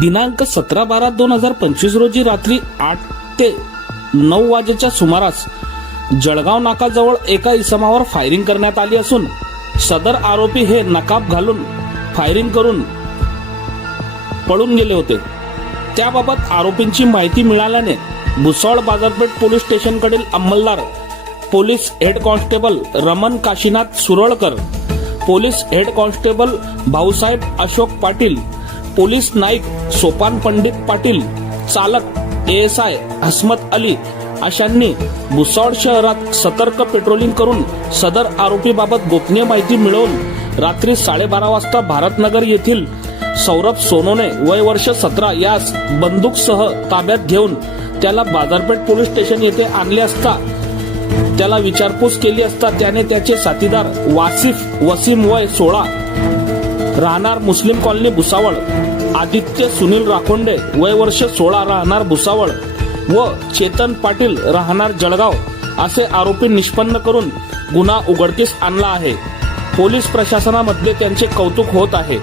दिनांक 17/12/2025 रोजी रात्री 8 ते 9 वाजेच्या सुमारास जळगाव नाकाजवळ एका इसमावर फायरिंग करण्यात आली असून सदर आरोपी हे नकाब घालून फायरिंग करून पळून गेले होते। त्याबाबत आरोपींची माहिती मिळाल्याने भुसावळ बाजारपेठ पोलीस स्टेशनकडील अंमलदार police head constable Raman Kashinath Suralkar, police head constable Bhausaheb Ashok Patil, police naik Sopan Pandit Patil, चालक ASI हसमत अली अशांनी भुसावळ शहरात सतर्क पेट्रोलिंग करून सदर आरोपीबाबत गोपनीय माहिती मिळवून रात्री 12:30 वाजता भारतनगर येथील सौरभ सोनोने वय वर्ष 17 यास बंदूकसह ताब्यात घेऊन त्याला बाजारपेठ पोलीस स्टेशन येथे आणले असता त्याला विचारपूस केली असता त्याने त्याचे साथीदार वासिफ वसीम वय 16 राहणार मुस्लिम कॉलनी भुसावळ, आदित्य सुनील राखोंडे वय वर्ष 16 राहणार भुसावळ व चेतन पाटील राहणार जळगाव असे आरोपी निष्पन्न करून गुन्हा उघडकीस आणला आहे। पोलीस प्रशासनामध्ये त्यांचे कौतुक होत आहे।